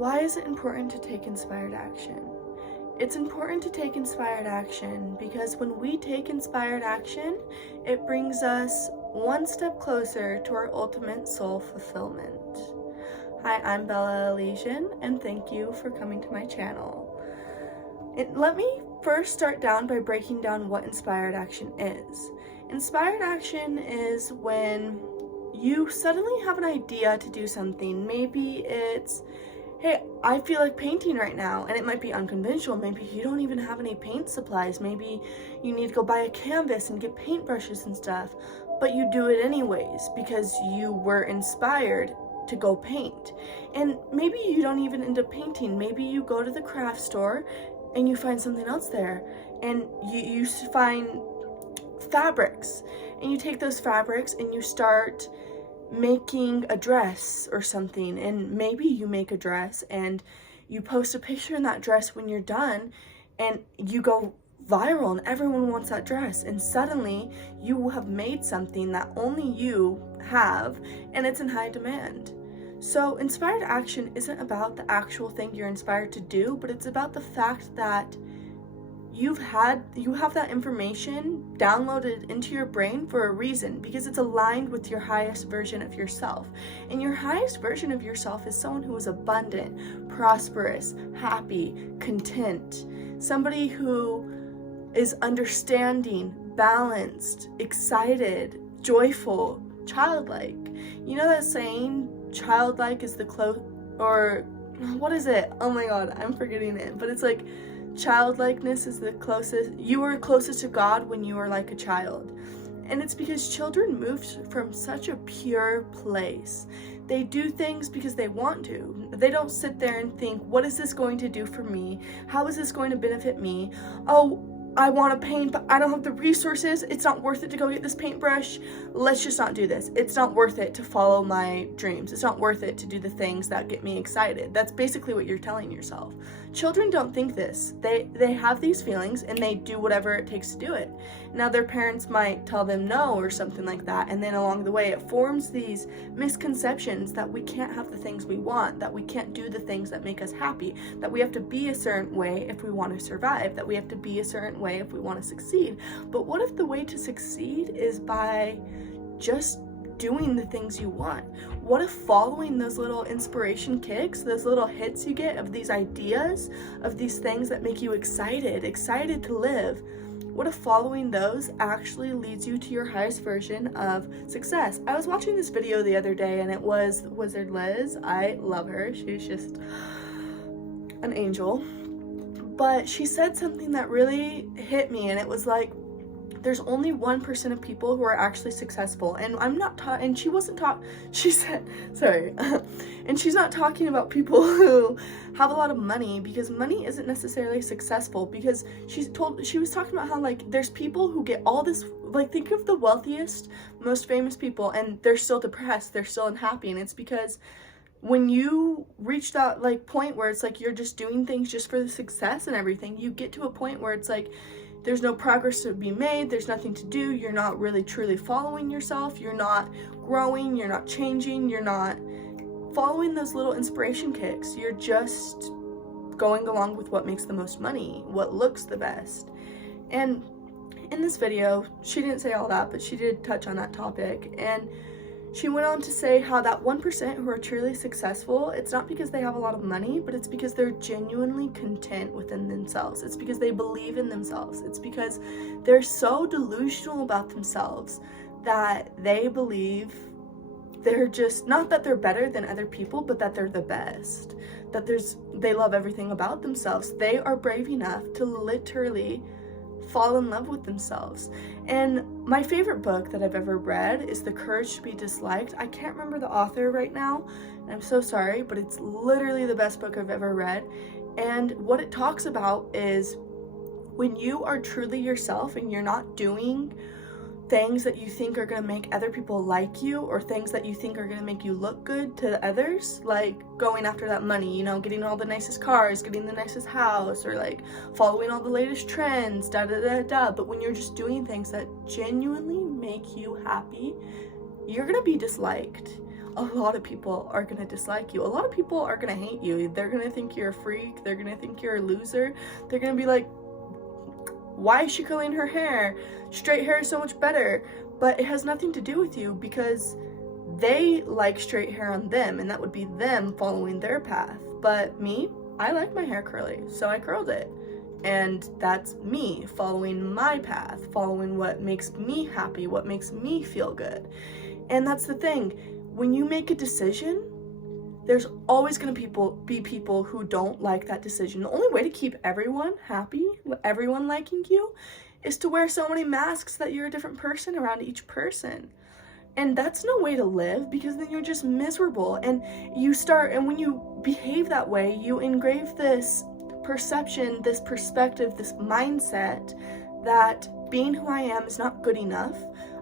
Why is it important to take inspired action? It's important to take inspired action because when we take inspired action, it brings us one step closer to our ultimate soul fulfillment. Hi, I'm Bella Elysian, and thank you for coming to my channel. Let me first start down by breaking down what inspired action is. Inspired action is when you suddenly have an idea to do something. Maybe it's, hey, I feel like painting right now, and it might be unconventional. Maybe you don't even have any paint supplies. Maybe you need to go buy a canvas and get paintbrushes and stuff, but you do it anyways because you were inspired to go paint. And maybe you don't even end up painting. Maybe you go to the craft store and you find something else there, and you find fabrics, and you take those fabrics and you start making a dress or something. And maybe you make a dress and you post a picture in that dress when you're done, and you go viral and everyone wants that dress, and suddenly you have made something that only you have, and it's in high demand. So inspired action isn't about the actual thing you're inspired to do, but it's about the fact that you have that information downloaded into your brain for a reason, because it's aligned with your highest version of yourself. And your highest version of yourself is someone who is abundant, prosperous, happy, content, somebody who is understanding, balanced, excited, joyful, childlike. You know that saying, childlike is the or what is it? Oh my god, I'm forgetting it. But it's like, childlikeness is the closest, you were closest to God when you were like a child. And it's because children moved from such a pure place. They do things because they want to. They don't sit there and think, what is this going to do for me? How is this going to benefit me? Oh, I want to paint, but I don't have the resources. It's not worth it to go get this paintbrush. Let's just not do this. It's not worth it to follow my dreams. It's not worth it to do the things that get me excited. That's basically what you're telling yourself. Children don't think this. They have these feelings and they do whatever it takes to do it. Now their parents might tell them no or something like that, and then along the way it forms these misconceptions that we can't have the things we want, that we can't do the things that make us happy, that we have to be a certain way if we want to survive, that we have to be a certain way if we want to succeed. But what if the way to succeed is by just doing the things you want? What if following those little inspiration kicks, those little hits you get of these ideas, of these things that make you excited to live, what if following those actually leads you to your highest version of success? I was watching this video the other day, and it was Wizard Liz. I love her. She's just an angel. But she said something that really hit me, and it was like, there's only 1% of people who are actually successful. And I'm not and she wasn't she said, sorry, and she's not talking about people who have a lot of money, because money isn't necessarily successful. Because she was talking about how, like, there's people who get all this, like, think of the wealthiest, most famous people, and they're still depressed, they're still unhappy. And it's because when you reach that, like, point where it's like you're just doing things just for the success and everything, you get to a point where it's like there's no progress to be made, there's nothing to do, you're not really truly following yourself, you're not growing, you're not changing, you're not following those little inspiration kicks, you're just going along with what makes the most money, what looks the best. And in this video, she didn't say all that, but she did touch on that topic, and she went on to say how that 1% who are truly successful, it's not because they have a lot of money, but it's because they're genuinely content within themselves. It's because they believe in themselves. It's because they're so delusional about themselves that they believe they're just, not that they're better than other people, but that they're the best. That they love everything about themselves. They are brave enough to literally fall in love with themselves. And my favorite book that I've ever read is The Courage to Be Disliked. I can't remember the author right now, and I'm so sorry, but it's literally the best book I've ever read. And what it talks about is when you are truly yourself and you're not doing things that you think are going to make other people like you, or things that you think are going to make you look good to others, like going after that money, you know, getting all the nicest cars, getting the nicest house, or like following all the latest trends, da da da da. But when you're just doing things that genuinely make you happy, you're going to be disliked. a lot of people are gonna dislike you. A lot of people are gonna hate you. They're gonna think you're a freak. They're gonna think you're a loser. They're gonna be like, why is she curling her hair? Straight hair is so much better. But it has nothing to do with you, because they like straight hair on them, and that would be them following their path. But me, I like my hair curly, so I curled it. And that's me following my path, following what makes me happy, what makes me feel good. And that's the thing. When you make a decision, there's always going to be people who don't like that decision. The only way to keep everyone happy, everyone liking you, is to wear so many masks that you're a different person around each person. And that's no way to live, because then you're just miserable. And when you behave that way, you engrave this perception, this perspective, this mindset that being who I am is not good enough.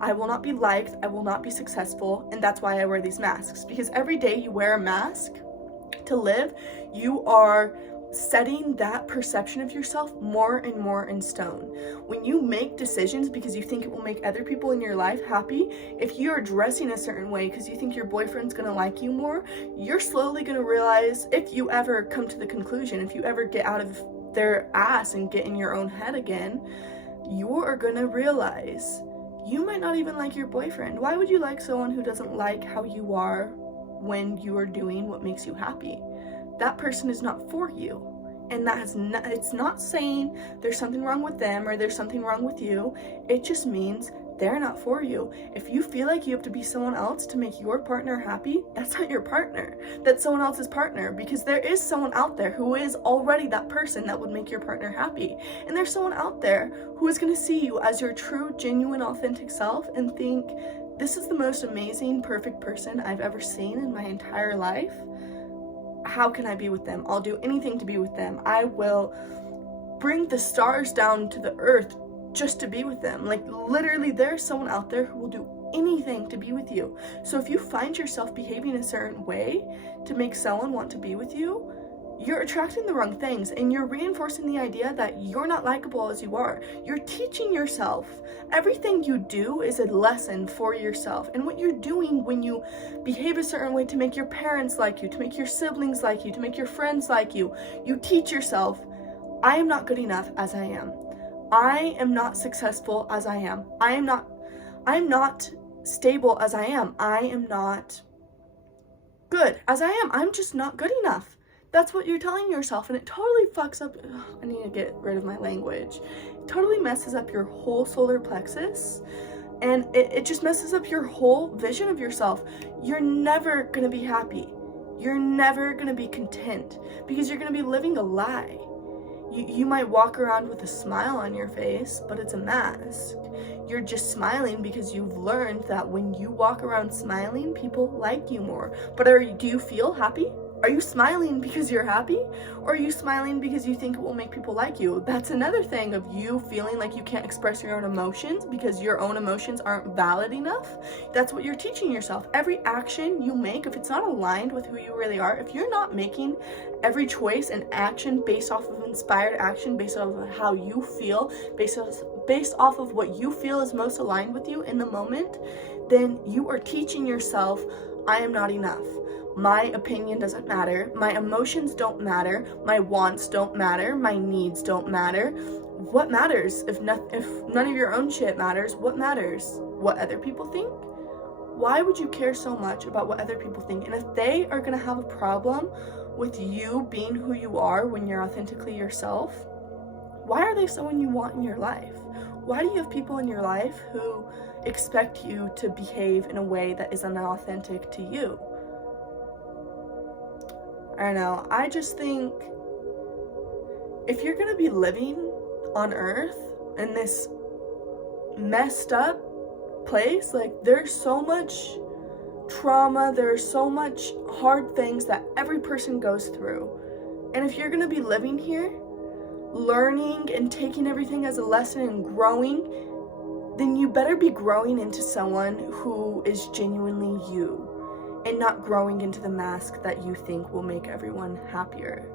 I will not be liked, I will not be successful, and that's why I wear these masks. Because every day you wear a mask to live, you are setting that perception of yourself more and more in stone. When you make decisions because you think it will make other people in your life happy, if you're dressing a certain way because you think your boyfriend's gonna like you more, you're slowly gonna realize, if you ever come to the conclusion, if you ever get out of their ass and get in your own head again, you are gonna realize you might not even like your boyfriend. Why would you like someone who doesn't like how you are when you are doing what makes you happy? That person is not for you. And it's not saying there's something wrong with them or there's something wrong with you. It just means they're not for you. If you feel like you have to be someone else to make your partner happy, that's not your partner. That's someone else's partner, because there is someone out there who is already that person that would make your partner happy. And there's someone out there who is going to see you as your true, genuine, authentic self and think, this is the most amazing, perfect person I've ever seen in my entire life. How can I be with them? I'll do anything to be with them. I will bring the stars down to the earth just to be with them. Like, literally, there's someone out there who will do anything to be with you. So if you find yourself behaving a certain way to make someone want to be with you, you're attracting the wrong things, and you're reinforcing the idea that you're not likable as you are. You're teaching yourself. Everything you do is a lesson for yourself. And what you're doing when you behave a certain way to make your parents like you, to make your siblings like you, to make your friends like you, you teach yourself, I am not good enough as I am. I am not successful as I am. I am not stable as I am. I am not good as I am. I'm just not good enough. That's what you're telling yourself, and it totally fucks up. I need to get rid of my language. It totally messes up your whole solar plexus, and it just messes up your whole vision of yourself. You're never gonna be happy. You're never gonna be content, because you're gonna be living a lie. You might walk around with a smile on your face, but it's a mask. You're just smiling because you've learned that when you walk around smiling, people like you more. But do you feel happy? Are you smiling because you're happy? Or are you smiling because you think it will make people like you? That's another thing of you feeling like you can't express your own emotions because your own emotions aren't valid enough. That's what you're teaching yourself. Every action you make, if it's not aligned with who you really are, if you're not making every choice and action based off of inspired action, based off of how you feel, based off of what you feel is most aligned with you in the moment, then you are teaching yourself, I am not enough. My opinion doesn't matter. My emotions don't matter. My wants don't matter. My needs don't matter. What matters? If none of your own shit matters, what matters? What other people think? Why would you care so much about what other people think? And if they are going to have a problem with you being who you are when you're authentically yourself, why are they someone you want in your life? Why do you have people in your life who expect you to behave in a way that is unauthentic to you? I don't know. I just think if you're gonna be living on Earth in this messed up place, like, there's so much trauma, there's so much hard things that every person goes through. And if you're gonna be living here, learning and taking everything as a lesson and growing, then you better be growing into someone who is genuinely you, and not growing into the mask that you think will make everyone happier.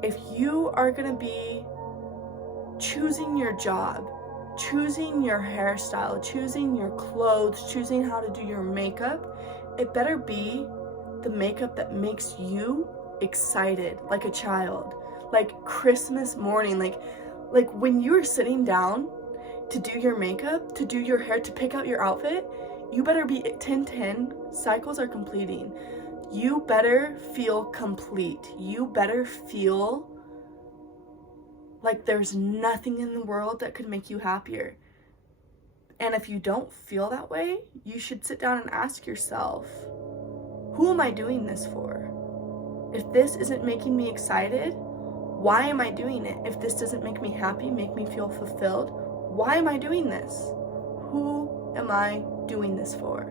If you are gonna be choosing your job, choosing your hairstyle, choosing your clothes, choosing how to do your makeup it better be the makeup that makes you excited, like a child, like Christmas morning, like when you're sitting down to do your makeup, to do your hair, to pick out your outfit, you better be 10/10 cycles are completing. You better feel complete. You better feel like there's nothing in the world that could make you happier. And if you don't feel that way, you should sit down and ask yourself, who am I doing this for? If this isn't making me excited, why am I doing it? If this doesn't make me happy, make me feel fulfilled, why am I doing this? Who am I doing this for?